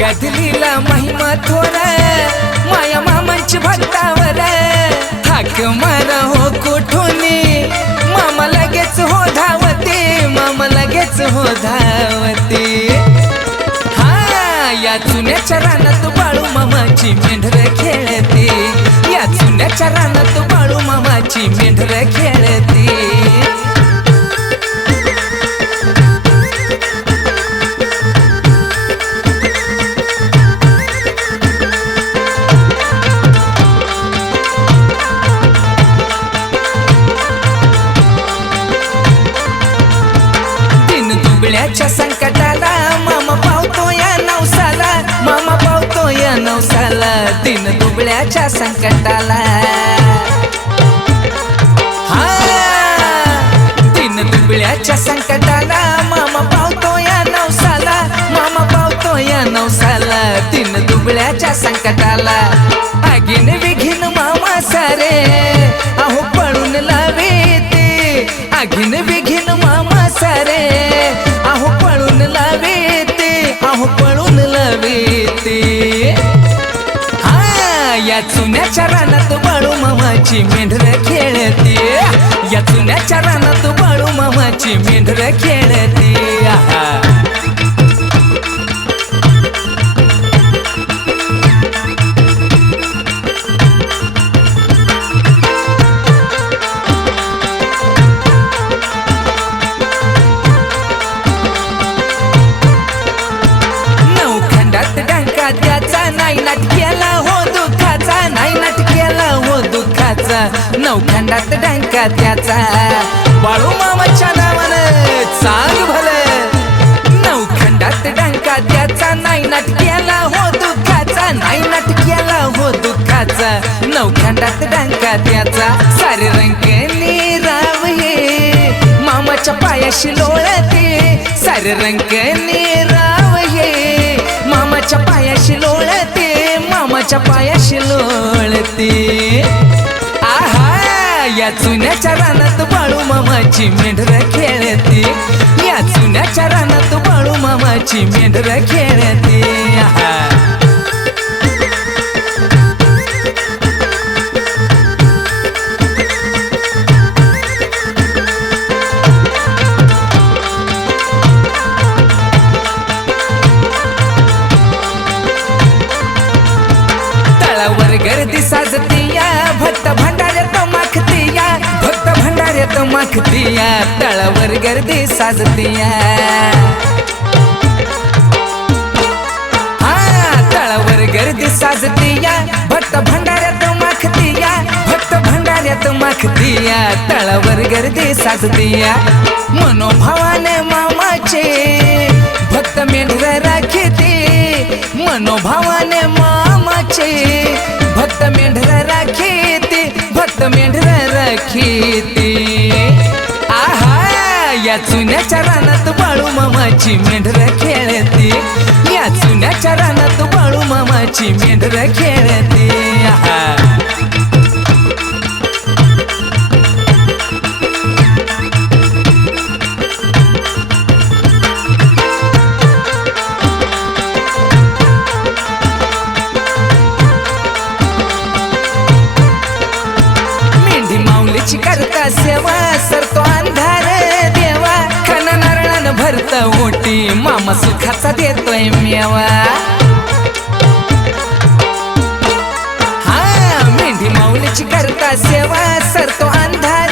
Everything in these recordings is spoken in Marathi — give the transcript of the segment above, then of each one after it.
गदलीला महिमा थोर माया मामांची भक्तावर हाक मारा हो कुठूनी मामा लगेच हो धावते मामा लगेच हो धावते या चुन्याच्या रानात बाळू मामाची मेंढर खेळते या चुन्याच्या रानात बाळू मामाची मेंढर खेळते दिन दुबळ्याच्या संकटाला मामा पावतो या नवसाला मामा पावतो या नवसाला दिन दुबळ्याच्या संकटाला दिन दुबळ्याच्या संकटाला मामा पावतो या नवसाला मामा पावतो या नवसाला दिन दुबळ्याच्या संकटाला आगीन विघीन मामा सारे अहो पळून लावे ते आगीन विघीन मामा सारे अहो पळून लावे ते अहो पळून लावे ते या चुन्याच्या रानात बाळू मामाची मेंढर खेळते या चुन्याच्या रानात बाळू मामाची मेंढर खेळते नवखंडात डंका त्याचा नाही नाटक्याला हो दुःखाचा नाही नाटक्याला हो दुःखाचा नवखंडात डंका त्याचा बाळू मामाच्या नावानं चांग भलं नवखंडात डंका त्याचा नाही नाटक्याला हो दुःखाचा नाही नाटक्याला हो दुःखाचा नवखंडात डंका त्याचा सारे रंगनी राव हे मामाच्या पायाशी लोळते सारे रंगनी राव हे मामाच्या पायाशी लोळते मामाच्या पायाशी लोळते या चुन्याच्या रानात बाळू मामाची मेंढर खेळते या चुन्याच्या रानात बाळू मामाची मेंढर खेळते तळावर गर्दी साजतीया भक्त भंडाऱ्यात माखतीया भक्त भंडाऱ्यात माखतीया तळावर गर्दी साजतीया तळावर गर्दी साजतीया भक्त भंडाऱ्यात माखतीया भक्त भंडाऱ्यात माखतीया तळावर गर्दी साजतीया मनोभावाने मामाचे भक्त मेंढर राखीते मनोभावाने मामाचे भक्त मेंढर राखीते भक्त मेंढर राखीते या चुन्याच्या रानात बाळू मामाची मेंढर खेळते या चुन्याच्या रानात बाळू मामाची मेंढर खेळते करता सेवा सरतो अंधार देवा खाना नारळानं भरता ओटी मामा सुखाचा देतोय मेवा मेंढी माऊलीची करता सेवा सरतो अंधार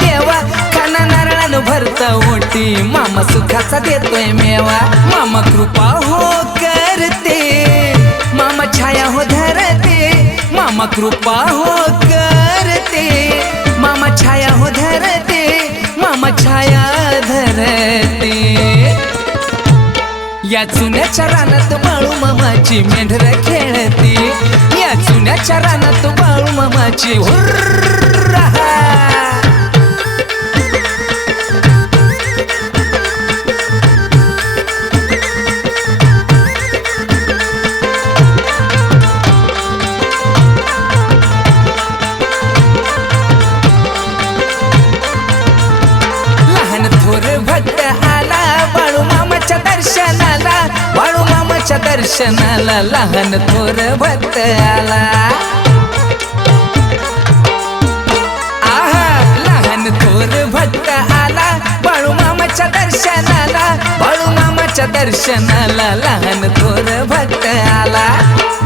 देवा खाना नारळानं भरता ओटी मामा सुखाचा देतोय मेवा मामा कृपा हो करते मामा छाया हो धरते मामा कृपा हो करते मामा छाया हो धरते मामा छाया धरते या चुन्याच्या रानात बाळू मामाची मेंढर खेळते या चुन्याच्या रानात बाळू मामाची हुर्रा भक्त आला बाळू मामाच्या दर्शनाला बाळू मामाच्या दर्शनाला लहान थोर भक्त आला आहा लहान थोर भक्त आला बाळूमामाच्या दर्शनाला बाळूमामाच्या दर्शनाला लहान थोर भक्त आला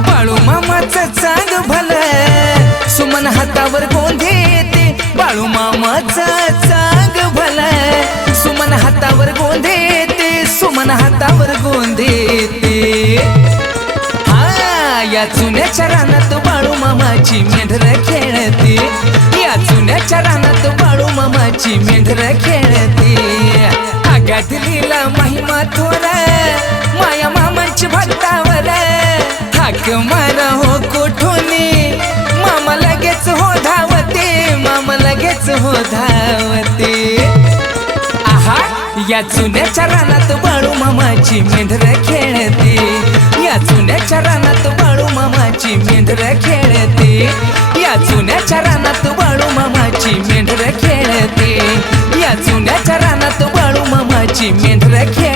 बाळूमामाचं चांग भलं सुमन हातावर गोंधेते बाळूमामाचं चांग भलं सुमन हातावर गोंधेते सुमन हातावर गोंधेते हा या जुन्याच्या रानात बाळूमामाची मेंढर खेळते या जुन्याच्या रानात बाळूमामाची मेंढर खेळते आगाधलीला महिमा थोरा माया मामांची भक्तावर हाक मारा हो कोठुनी मामा लगेच हो धावते मामा लगेच हो धावते आहा या जुन्याच्या रानात बाळूमामाची मेंढर खेळते या जुन्याच्या रानात बाळूमामाची मेंढर खेळते या जुन्याच्या रानात बाळूमामाची मेंढर खेळते या जुन्याच्या रानात बाळूमामाची मेंढर खेळते